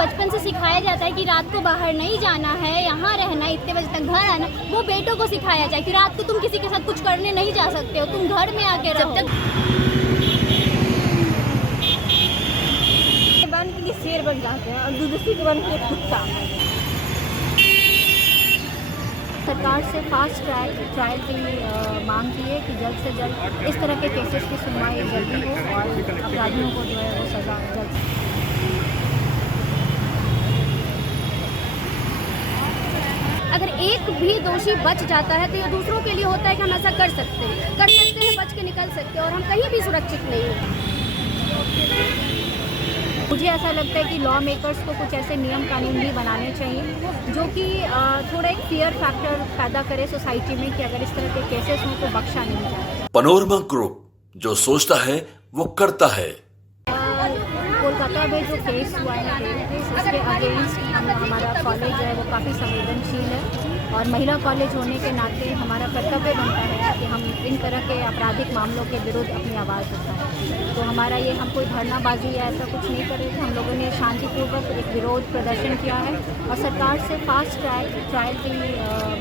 बचपन से सिखाया जाता है कि रात को बाहर नहीं जाना है, यहाँ रहना, इतने बजे तक घर आना, वो बेटों को सिखाया जाए कि रात को तुम किसी के साथ कुछ करने नहीं जा सकते हो, तुम घर में आके रहो। बन के लिए शेर बन जाते हैं और दूसरी के बन के कुत्ता। सरकार से फास्ट ट्रायल की मांग की है कि जल्द से जल्द इस तरह के केसेस की सुनवाई जल्दी हो और अपराधियों को जो है वो सज़ा जल्द से। अगर एक भी दोषी बच जाता है तो ये दूसरों के लिए होता है कि हम ऐसा कर सकते हैं, बच के निकल सकते हैं और हम कहीं भी सुरक्षित नहीं हैं। मुझे ऐसा लगता है कि लॉ मेकर्स को कुछ ऐसे नियम कानून भी बनाने चाहिए जो कि थोड़ा एक फियर फैक्टर पैदा करे सोसाइटी में कि अगर इस तरह के केसेस हों तो बख्शा नहीं जाए। पनोरमा ग्रुप, जो सोचता है वो करता है। कोलकाता में जो केस हुआ है उसके अगेंस्ट हमारा कॉलेज है वो काफ़ी संवेदनशील है और महिला कॉलेज होने के नाते हमारा कर्तव्य बनता है कि हम इन तरह के आपराधिक मामलों के विरुद्ध अपनी आवाज़ उठाएं। तो हमारा ये हम कोई धरनाबाजी या ऐसा कुछ नहीं कर रहे थे, हम लोगों ने शांतिपूर्वक एक विरोध प्रदर्शन किया है और सरकार से फास्ट ट्रायल की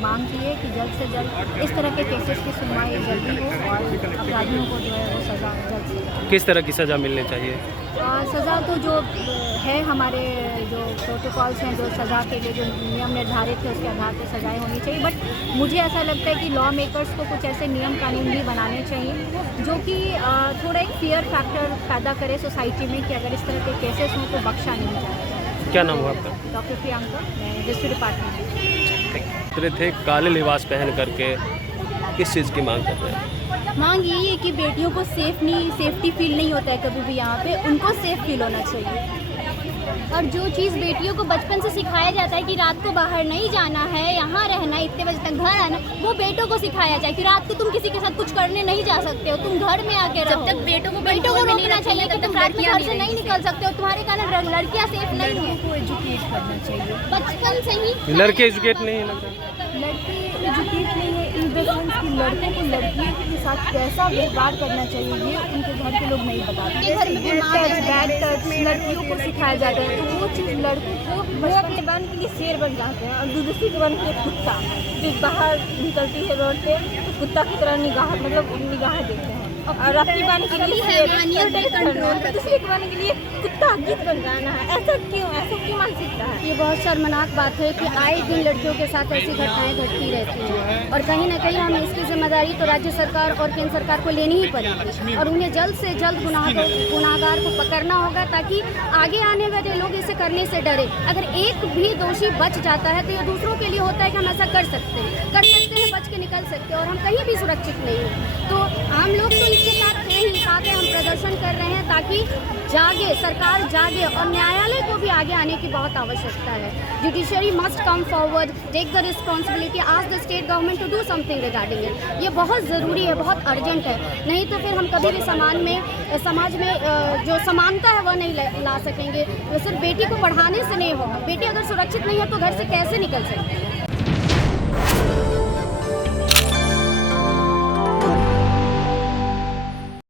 मांग की है कि जल्द से जल्द इस तरह के केसेस की सुनवाई जल्दी हो और अपराधियों को जो है वो सज़ा जल्द से। किस तरह की सज़ा मिलनी चाहिए? सज़ा तो जो है हमारे जो प्रोटोकॉल्स हैं, जो सज़ा के लिए जो नियम निर्धारित है उसके आधार पर सज़ाएं होनी चाहिए। बट मुझे ऐसा लगता है कि लॉ मेकर्स को कुछ ऐसे नियम कानून भी बनाने चाहिए जो कि थोड़ा एक फियर फैक्टर पैदा करे सोसाइटी में कि अगर इस तरह के केसेस हों तो बख्शा नहीं जाए। क्या नाम हुआ आपका? डॉक्टर प्रियंका, मैं हिस्ट्री डिपार्टमेंट। थे काले लिबास पहन करके किस चीज़ की मांग कर रहे हैं? मांग यही है कि बेटियों को सेफ्टी फील नहीं होता है कभी भी यहाँ पे, उनको सेफ फील होना चाहिए। और जो चीज़ बेटियों को बचपन से सिखाया जाता है कि रात को बाहर नहीं जाना है, यहाँ रहना, इतने बजे तक घर आना, वो बेटों को सिखाया जाए कि रात को तुम किसी के साथ कुछ करने नहीं जा सकते हो, तुम घर में आके रहो। जब तक बेटों को रोकना चाहिए कि तुम रात में घर से नहीं निकल सकते हो, तुम्हारे कारण लड़कियाँ सेफ नहीं है। को एजुकेट करना चाहिए बचपन से ही। लड़के एजुकेट नहीं है लग रहा? लड़के एजुकेट नहीं है इन द सेंस कि लड़कों को लड़कियों के साथ कैसा व्यवहार करना चाहिए ये उनके घर के लोग नहीं बताते। घर में बैड टच लड़कियों को सिखाया जाता है, तो वो चीज़ लड़कों को बचपन के बन के लिए शेर बन जाते हैं और दूसरी के बन के कुत्ता। जो बाहर निकलती है रोड पे तो कुत्ता की तरह निगाह देते हैं और अपनी बानी के लिए दूसरे के बानी के लिए कुत्ता गीत बन गाना है। ऐसा क्यों मानसिकता है? ये बहुत शर्मनाक बात है कि आए दिन लड़कियों के साथ ऐसी घटनाएं घटती रहती हैं और कहीं ना कहीं हमें इसकी जिम्मेदारी तो राज्य सरकार और केंद्र सरकार को लेनी ही पड़ेगी और उन्हें जल्द से जल्द गुनाहगार को पकड़ना होगा ताकि आगे आने वाले लोग इसे करने से डरे। अगर एक भी दोषी बच जाता है तो ये दूसरों के लिए होता है कि हम ऐसा कर सकते हैं, बच के निकल सकते हैं और हम कहीं भी सुरक्षित नहीं हैं। तो हम लोग तो इसके साथ हम प्रदर्शन कर रहे हैं ताकि सरकार जागे और न्यायालय को भी आगे आने की बहुत आवश्यकता है। Judiciary must come forward, take the responsibility, ask the state government to do something regarding it. ये बहुत ज़रूरी है, बहुत अर्जेंट है, नहीं तो फिर हम कभी भी समाज में जो समानता है वह नहीं ला सकेंगे। सिर्फ बेटी को पढ़ाने से नहीं होगा, बेटी अगर सुरक्षित नहीं है तो घर से कैसे निकल सकती है।